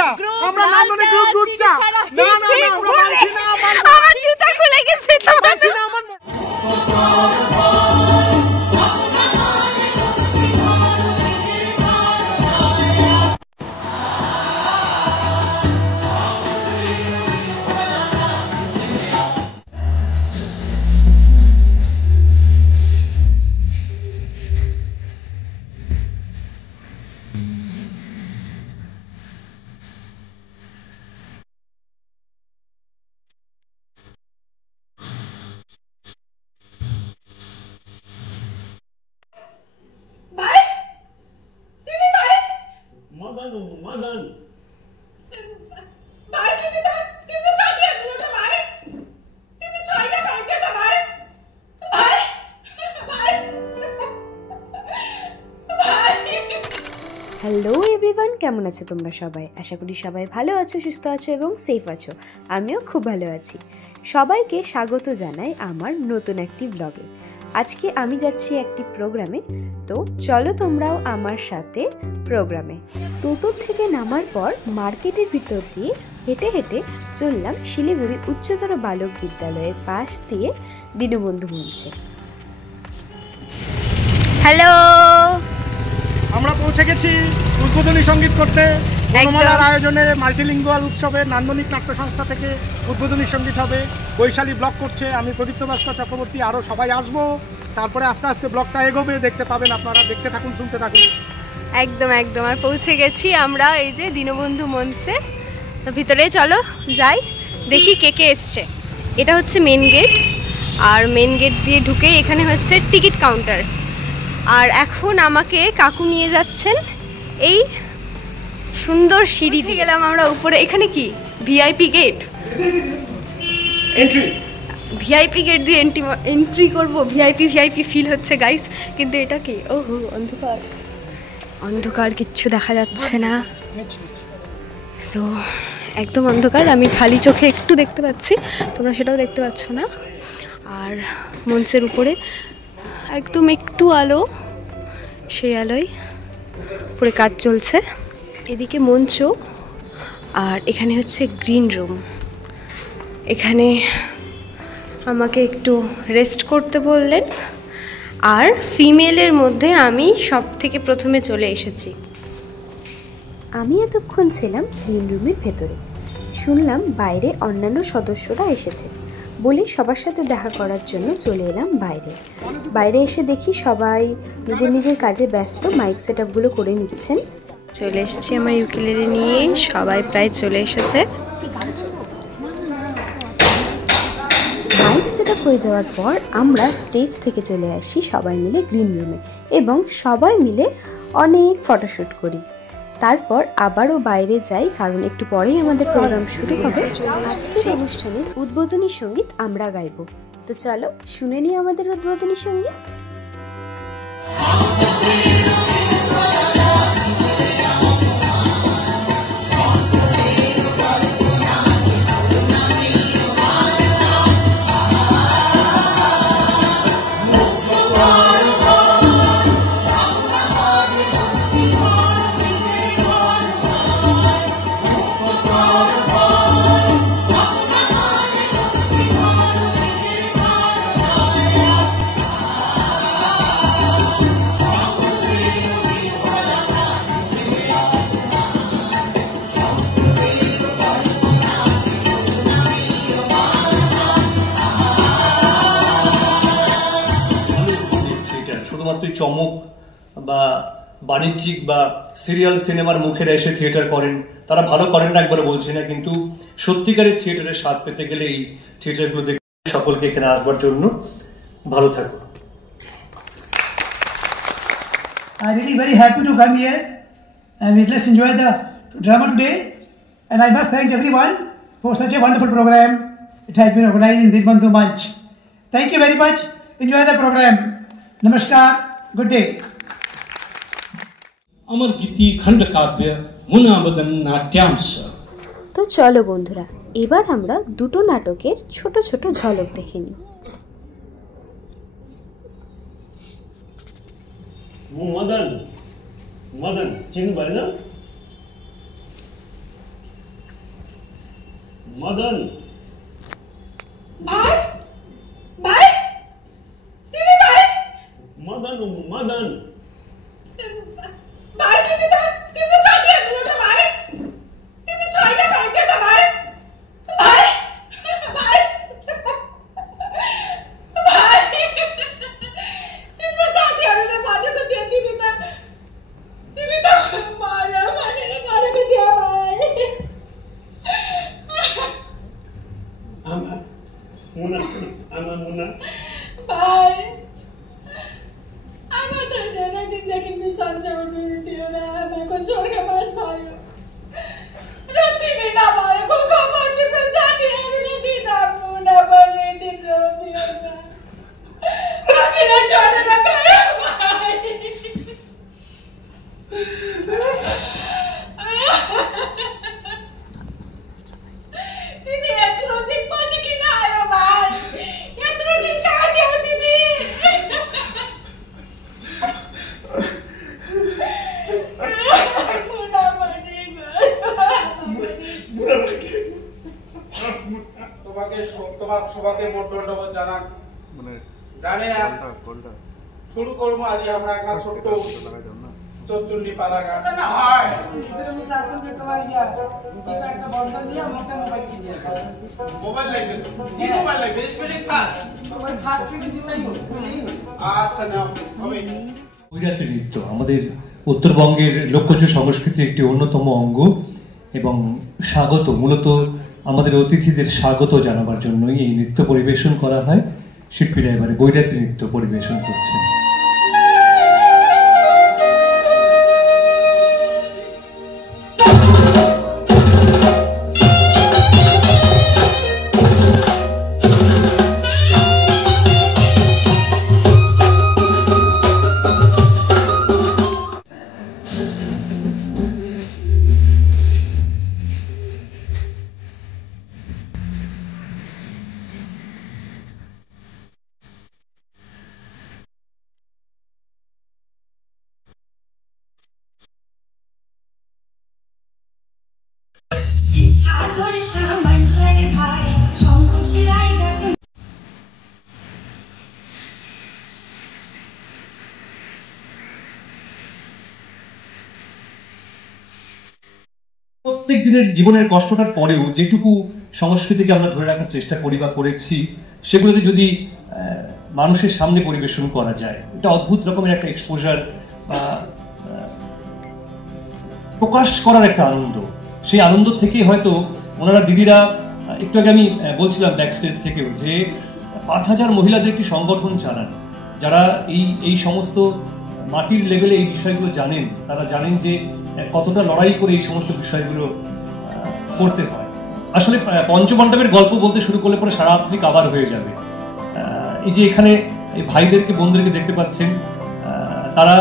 চা, আমরা নান্দনিক দুধ চা। না না না, আমরা মানছি না। আমার জুতা খুলে গেছে তো। মানছি না আমার। मदन भाई তুমি সাথে আছো না ভাই? তুমি ছয়টা কালকে না ভাই? ভাই ভাই ভাই। হ্যালো এভরিওয়ান, কেমন আছো তোমরা সবাই? আশা করি সবাই ভালো আছো, সুস্থ আছো এবং সেফ আছো। আমিও খুব ভালো আছি। সবাইকে স্বাগত জানাই আমার নতুন একটি ব্লগে। আজকে আমি যাচ্ছি একটি প্রোগ্রামে, তো চলো তোমরাও আমার সাথে প্রোগ্রামে। টোটো থেকে নামার পর মার্কেটের ভিতর দিয়ে হেঁটে হেঁটে চললাম শিলিগুড়ি উচ্চতর বালক বিদ্যালয়ের পাশ দিয়ে দীনবন্ধু মঞ্চে। হ্যালো, আমরা পৌঁছে গেছি উদ্বোধনী সঙ্গীত করতে। বনমালার আয়োজনে মাল্টিলিঙ্গুয়াল উৎসবের নান্দনিক নাট্য সংস্থা থেকে উদ্বোধনী সঙ্গীত হবে। বৈশালী ব্লগ করছে, আমি প্রদীপ্ত ভাস্কর চক্রবর্তী, আরও সবাই আসবো। তারপরে আস্তে আস্তে ব্লগটা এগোবে, দেখতে পাবেন আপনারা। দেখতে থাকুন, শুনতে থাকুন। একদম একদম। আর পৌঁছে গেছি আমরা এই যে দীনবন্ধু মঞ্চে। তো ভিতরে চলো যাই, দেখি কে কে এসছে। এটা হচ্ছে মেন গেট, আর মেন গেট দিয়ে ঢুকেই এখানে হচ্ছে টিকিট কাউন্টার। আর এখন আমাকে কাকু নিয়ে যাচ্ছেন এই সুন্দর সিঁড়ি দিয়ে। গেলাম আমরা উপরে। এখানে কি VIP gate? Entry VIP gate দিয়ে এন্ট্রি করবো। ভিআইপি ফিল হচ্ছে গাইস। কিন্তু এটা কি? ওহো, অন্ধকার অন্ধকার, কিচ্ছু দেখা যাচ্ছে না। তো একদম অন্ধকার, আমি খালি চোখে একটু দেখতে পাচ্ছি, তোমরা সেটাও দেখতে পাচ্ছ না। আর মঞ্চের উপরে একদম একটু আলো, সেই আলোয় উপরে কাজ চলছে। এদিকে মঞ্চ, আর এখানে হচ্ছে গ্রিন রুম। এখানে আমাকে একটু রেস্ট করতে বললেন। আর ফিমেলের মধ্যে আমি সব থেকে প্রথমে চলে এসেছি। আমি এতক্ষণ ছিলাম গ্রিন রুমের ভেতরে। শুনলাম বাইরে অন্যান্য সদস্যরা এসেছে বলে সবার সাথে দেখা করার জন্য চলে এলাম বাইরে। বাইরে এসে দেখি সবাই নিজের নিজের কাজে ব্যস্ত, মাইক সেট আপগুলো করে নিচ্ছেন। চলে এসেছি আমার ইউকেলেলে নিয়ে, সবাই প্রায় চলে এসেছে। মাইক সেট আপ হয়ে যাওয়ার পর আমরা স্টেজ থেকে চলে আসি সবাই মিলে গ্রিন রুমে, এবং সবাই মিলে অনেক ফটোশ্যুট করি। তারপর আবারও বাইরে যাই, কারণ একটু পরেই আমাদের প্রোগ্রাম শুরু হবে। আজকের অনুষ্ঠানের উদ্বোধনী সঙ্গীত আমরা গাইব। তো চলো শুনে নিই আমাদের উদ্বোধনী সঙ্গীত। শুধুমাত্রই চমক বা বাণিজ্যিক বা সিরিয়াল সিনেমার মুখের এসে থিয়েটার করেন, তারা ভালো করেন না একবার বলছি না, কিন্তু সত্যিকারের থিয়েটারের স্বাদ পেতে গেলে এই থিয়েটারগুলো দেখে সকলকে এখানে আসবার জন্য। ভালো থাকুন। I'm really very happy to come here and let's enjoy the drama today. And I must thank everyone for such a wonderful program. It has been organized in Deenbandhu Manch. Thank you very much. Enjoy the program. Namaskar. Good day. अमर गीति खंड काव्य मुना मदन नाट्यांश। তো চলো বন্ধুরা, এবার আমরা দুটো নাটকের ছোট ছোট ঝলক দেখে নিই। मदन मदन चिन्ह पारे ना मदन भाई भाई टीवी भाई मदन मदन भाई टीवी साथी है तो भाई टीवी छोड़ने का क्या था भाई भाई भाई भाई टीवी साथी है ने माने को दिया टीवी तो मारे को दिया भाई मुन्ना भाई अब तो देना जिंदगी में सांचा उड़ती हो ना मैं को छोड़ के पास भाई राती में ना भाई को मारती पे साथी है नहीं ना मुन्ना बने दिन रोती हो ना अभी ना छोड़ ना गया भाई সবাইকে মোট ধন্যবাদ জানান জানে শুরু করবো আজ আমরা একটা ছোট্ট চৌচল্লি পালা গান না হয় নিজের মধ্যে আসলে তো ভাই দিয়া দিবা একটা বন্ধন দিয়ে আমাকে মোবাইল কিনে মোবাইল লাগবে তো কি মোবাইল লাগবে স্পেলিং পাস ওই ফার্স্ট সেকেন্ড যেটাই হোক আচ্ছা নাও হবে বৈরাতি নৃত্য আমাদের উত্তরবঙ্গের লোকজ সংস্কৃতির একটি অন্যতম অঙ্গ এবং স্বাগত মূলত আমাদের অতিথিদের স্বাগত জানাবার জন্যই এই নৃত্য পরিবেশন করা হয়। শিল্পীরা এবারে বৈরাতি নৃত্য পরিবেশন করছে। প্রত্যেক দিনের জীবনের কষ্টটার পরেও যেটুকু সংস্কৃতিকে আমরা ধরে রাখার চেষ্টা করি বা করেছি সেগুলোকে যদি মানুষের সামনে পরিবেশন করা যায়, এটা অদ্ভুত রকমের একটা এক্সপোজার বা প্রকাশ করার একটা আনন্দ। সেই আনন্দ থেকে হয়তো ওনারা দিদিরা একটু আগে আমি বলছিলাম ব্যাকস্টেজ থেকেও যে 5000 মহিলাদের একটি সংগঠন চালান যারা এই সমস্ত মাটির লেভেলে এই বিষয়গুলো জানেন। তারা জানেন যে কতটা লড়াই করে এই সমস্ত বিষয়গুলো করতে হয়। আসলে পঞ্চপাণ্ডবের গল্প বলতে শুরু করলে পরে সারা রাত্রি কাবার হয়ে যাবে। এই যে এখানে এই ভাইদেরকে বোনদেরকে দেখতে পাচ্ছেন, তারা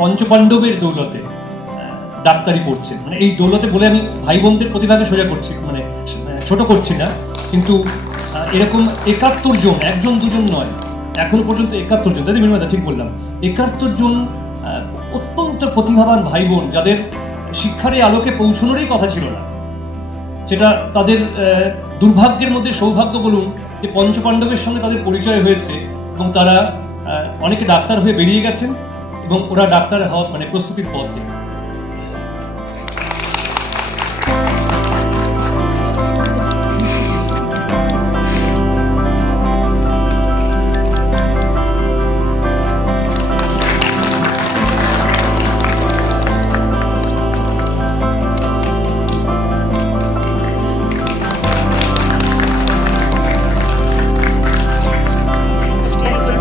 পঞ্চপাণ্ডবের দৌলতে ডাক্তারি পড়ছেন। মানে এই দৌলতে বলে আমি ভাই বোনদের প্রতিভাকে সোজা করছি, মানে ছোট করছি না, কিন্তু এরকম 71 জন, একজন দুজন নয়, এখনো পর্যন্ত 71 জন, দাদি মিনিমাদা ঠিক বললাম, 71 জন অত্যন্ত প্রতিভাবান ভাই বোন যাদের শিক্ষার এই আলোকে পৌঁছানোরই কথা ছিল না। সেটা তাদের দুর্ভাগ্যের মধ্যে সৌভাগ্য বলুন যে পঞ্চপাণ্ডবের সঙ্গে তাদের পরিচয় হয়েছে এবং তারা অনেকে ডাক্তার হয়ে বেরিয়ে গেছেন এবং ওরা ডাক্তার হওয়ার মানে প্রস্তুতির পথে।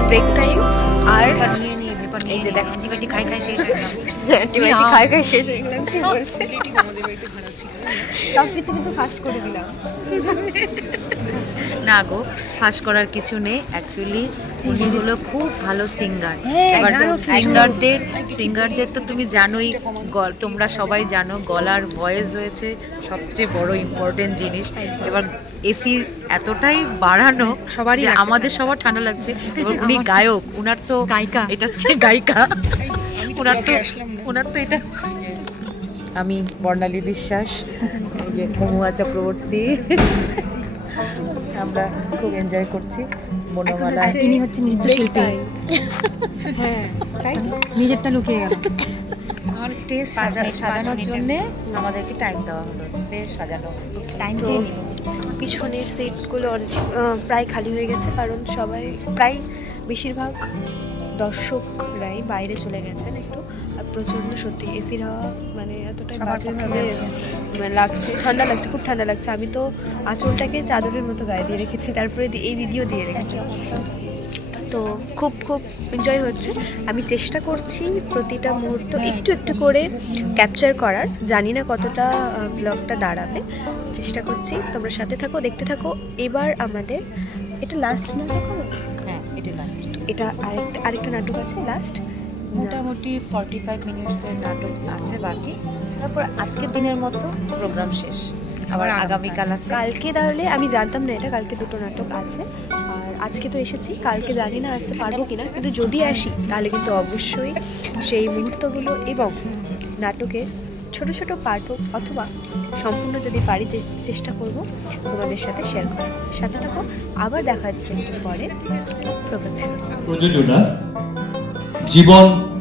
ব্রেক টাইম আর এই যে দেখো টিমাটি খাই খাই শেষ হয়ে গেলাম। কি বলছে সব কিছু কিন্তু ফাঁস করে দিলাম। না গো, ফাঁস করার কিছু নেই। অ্যাকচুয়ালি উনি হলো খুব ভালো সিঙ্গার। এবার সিঙ্গারদের তো তুমি জানোই, তোমরা সবাই জানো গলার ভয়েস হয়েছে সবচেয়ে বড় ইম্পর্টেন্ট জিনিস। এবার এসি এতটাই বাড়ানো সবারই, আমাদের সবার ঠান্ডা লাগছে। এবার উনি গায়ক, উনার তো গায়িকা, এটা হচ্ছে গায়িকা, ওনার তো এটা আমি বর্ণালী বিশ্বাস, এই যে মহুয়া চক্রবর্তী, আমরা খুব এনজয় করছি বনমালা। তিনি হচ্ছে নৃত্যশিল্পী। হ্যাঁ, তাই নিজেরটা লুকিয়ে গেল। আমার স্টেজ সাজানোর জন্যে আমাদেরকে টাইম দেওয়া হলো, স্টেজ সাজানো টাইম তো পিছনের সিটগুলো প্রায় খালি হয়ে গেছে, কারণ সবাই প্রায় বেশিরভাগ দর্শকরাই বাইরে চলে গেছেন একটু। আর প্রচণ্ড সত্যি এসির হাওয়া মানে এতটাই বাজেভাবে লাগছে, ঠান্ডা লাগছে, খুব ঠান্ডা লাগছে। আমি তো আঁচলটাকে চাদরের মতো গায়ে দিয়ে রেখেছি, তারপরে এই দিদিও দিয়ে রেখেছি। তো খুব খুব এনজয় হচ্ছে। আমি চেষ্টা করছি প্রতিটা মুহূর্ত একটু একটু করে ক্যাপচার করার, জানি না কতটা ব্লগটা দাঁড়াবে, চেষ্টা করছি। তোমরা সাথে থাকো, দেখতে থাকো। এবার আমাদের এটা লাস্ট নাটক হবে। হ্যাঁ, এটা লাস্ট। এটা আরেকটা নাটক আছে লাস্ট, মোটামুটি 45 মিনিটসের নাটক আছে বাকি। তারপর আজকের দিনের মতো প্রোগ্রাম শেষ, আবার আগামীকাল আছে। কালকে তাহলে আমি জানতাম না এটা, কালকে দুটো নাটক আছে। আর আজকে তো এসেছি, কালকে জানি না আসতে পারবো কিনা, কিন্তু যদি আসি তাহলে কিন্তু অবশ্যই সেই মুহূর্তগুলো এবং নাটকের ছোট ছোট পার্ট হোক অথবা সম্পূর্ণ যদি পারি চেষ্টা করব তোমাদের সাথে শেয়ার করার। সাথে থাকো, আবার দেখা যাচ্ছে একটু পরে প্রোগ্রাম শুরু। প্রযোজনা জীবন@NY।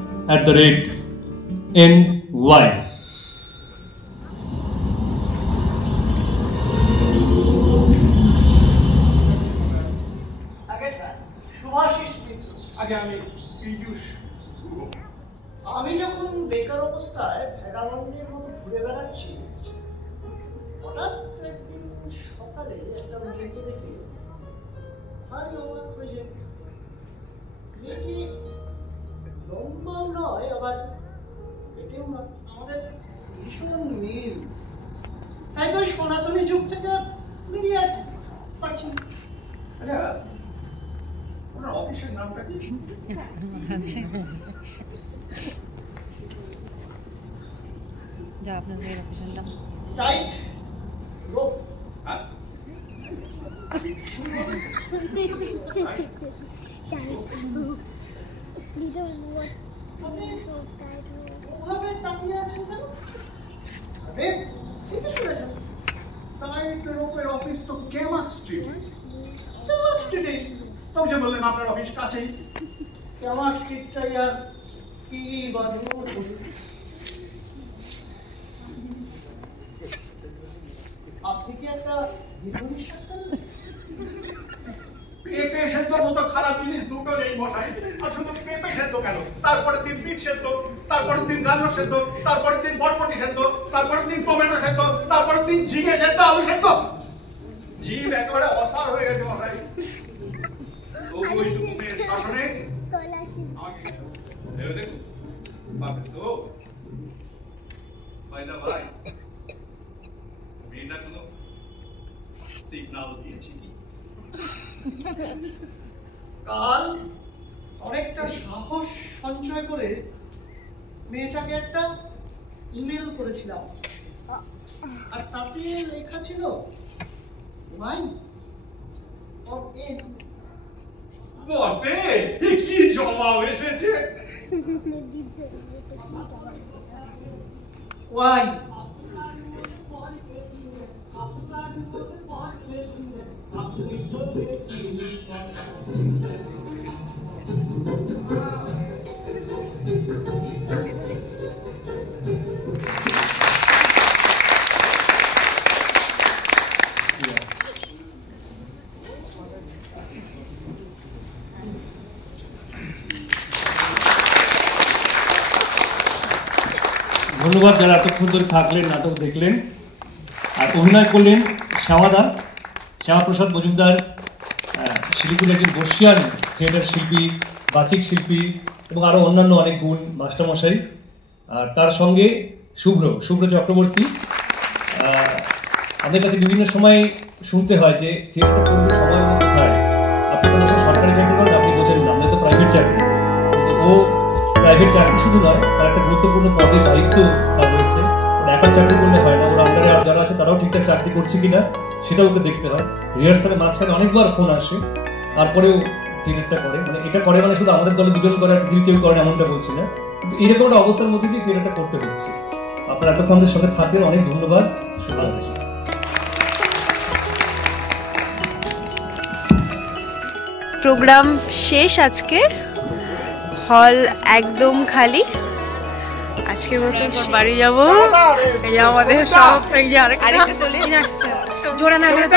আগে আমি পীযূষ। আমি যখন বেকার অবস্থায় ভেড়াবন্দির মতো ঘুরে বেড়াচ্ছি, হঠাৎ একদিন সকালে একটা মেয়েকে দেখে ভারী অবাক হয়ে যায়। মেয়েটি লম্বাও নয়, আবার পেটেও নয়, আমাদের ভীষণ মিল। তাই তো সনাতনী যুগ থেকে বেরিয়ে আসছে পারছি। আচ্ছা, ওনার অফিসের নামটা কি? যা আপনাদের অফিসের নাম টাইট রোপ। ওভাবে তাকিয়ে আছেন কেন? আরে ঠিকই শুনেছেন, টাইট রোপের অফিস তো কেমাক স্ট্রিট। কেমাক স্ট্রিটেই তবে যে বললেন আপনার অফিস কাছেই। কেমাক স্ট্রিটটাই আর কি বাজু। আপনি কি একটা বিশ্বাস করেন? পেঁপে সেদ্ধর মতো খারাপ জিনিস দুটো নেই মশাই। আর শুধু পেঁপে সেদ্ধ কেন, তারপরের দিন বিট সেদ্ধ, তারপরের দিন গাজর সেদ্ধ, তারপরের দিন বটবটি সেদ্ধ, তারপরের দিন টমেটো সেদ্ধ, তারপরের দিন ঝিঙে সেদ্ধ, আলু সেদ্ধ। জীব একেবারে অসার হয়ে গেছে মশাই। তবু ওইটুকু মেয়ের শাসনে আমাকে ভেবে দেখুন পাবে তো। ফায়দা ভাই, মেয়েটা কোনো সিগন্যাল দিয়েছি কি? কাল অনেকটা সাহস সঞ্চয় করে মেয়েটাকে একটা ইমেল করেছিলাম, আর তাতে লেখা ছিল ভাই বটে কি জবাব এসেছে। ওয়াই ধন্যবাদ যারা এতক্ষণ ধরে থাকলেন, নাটক দেখলেন। আর অভিনয় করলেন শ্যামাপ্রসাদ মজুমদার, শিলিগুড়ির একজন বর্ষিয়ান থিয়েটার শিল্পী, বাচিক শিল্পী এবং আরও অন্যান্য অনেক গুণ মাস্টারমশাই। আর তার সঙ্গে শুভ্র চক্রবর্তী। আমাদের কাছে বিভিন্ন সময় শুনতে হয় যে থিয়েটারটা করবো সময় কোথায়। আপনি তো সরকারি চাকরি করেন, আপনি বোঝেন না, আপনি তো প্রাইভেট চাকরি। ও প্রাইভেট চাকরি শুধু নয়, তার একটা গুরুত্বপূর্ণ পদে দায়িত্ব তার রয়েছে। ওরা একা চাকরি করলে হয় না, ওর আন্ডারে আর যারা আছে তারাও ঠিকঠাক চাকরি করছে কিনা সেটাও ওকে দেখতে হয়। রিহার্সালের মাঝখানে অনেকবার ফোন আসে, তারপরেও থিয়েটারটা করে। মানে এটা করে মানে শুধু আমাদের দলে দুজন করে আর পৃথিবী কেউ করে এমনটা বলছি না, কিন্তু এরকম একটা অবস্থার মধ্যে দিয়ে থিয়েটারটা করতে হচ্ছে। আপনারা এতক্ষণ আমাদের সঙ্গে থাকবেন, অনেক ধন্যবাদ। শুভরাত্রি। প্রোগ্রাম শেষ আজকের, হল একদম খালি। আজকের মতো বাড়ি যাব। এই আমাদের সব এই যে আরেকটা চলে আসছে, জোড়া না হলে তো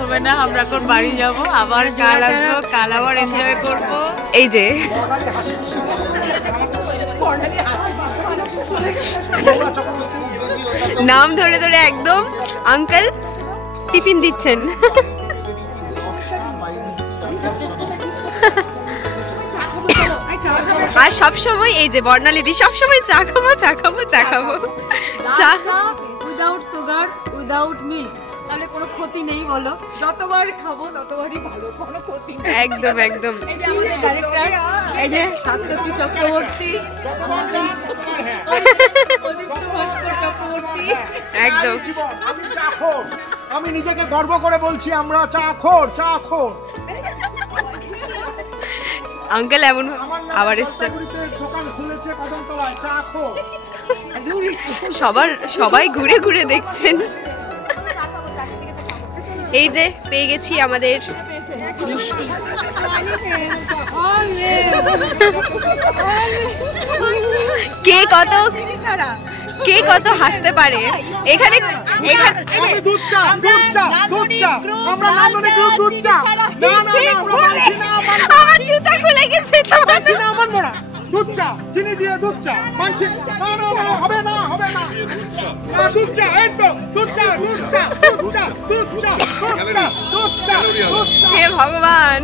হবে না। আমরা এখন বাড়ি যাব, আবার কাল আসবো, কাল আবার এনজয় করব। এই যে নাম ধরে ধরে একদম আঙ্কেল টিফিন দিচ্ছেন। আর সব সময় এই যে বর্ণালীদি সব সময় চা খাবো চা খাবো চা খাবো, চা উইদাউট সুগার উইদাউট মিল্ক, তাহলে কোনো ক্ষতি নেই বলো। যতবার খাবো ততবারই ভালো, কোনো ক্ষতি নেই। একদম একদম। এই যে আমাদের ডাইরেক্টর, এই যে সাত্যকী চক্রবর্তী, একদম। আমি চাখোর, আমি নিজেকে গর্ব করে বলছি আমরা চাখোর, চাখোর। আঙ্কেল এমন আবার এসছে, দোকান খুলেছে কদমতলায়, চাখোর। সবাই ঘুরে ঘুরে দেখছেন। এই যে পেয়ে গেছি আমাদের মিষ্টি। কে কত হাসতে পারে এখানে। আমি দুধ চা, দুধ চা, দুধ চা, আমরা নান্দনিক দুধ চা। না না আমরা মানছি না, আমার জুতা খুলে গেছে তো। মানছি না, মানবো না। দুধ চা, চিনি দিয়ে দুধ চা, মানছি না। না না হবে না, হবে না। দুধ চা, এই তো দুধ চা, দুধ চা, দুধ চা, দুধ চা, দুধ চা, দুধ চা, দুধ চা। হে ভগবান,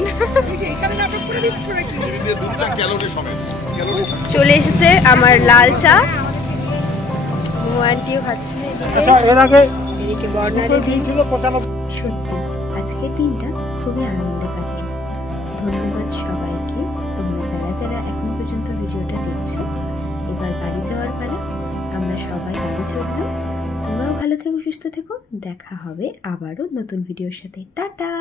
চলে এসেছে আমার লাল চা। মোয়ান্টিও খাচ্ছে। আচ্ছা, এর আগে এদিকে বর্ণালী দিয়েছিল 95। সত্যি আজকের দিনটা খুবই আনন্দে কাটলো। ধন্যবাদ সবাইকে, তোমরা যারা যারা এখন পর্যন্ত ভিডিওটা দেখছো। এবার বাড়ি যাওয়ার পালা, আমরা সবাই বাড়ি চললাম। তোমরাও ভালো থেকো, সুস্থ থেকো, দেখা হবে আবারও নতুন ভিডিওর সাথে। টাটা।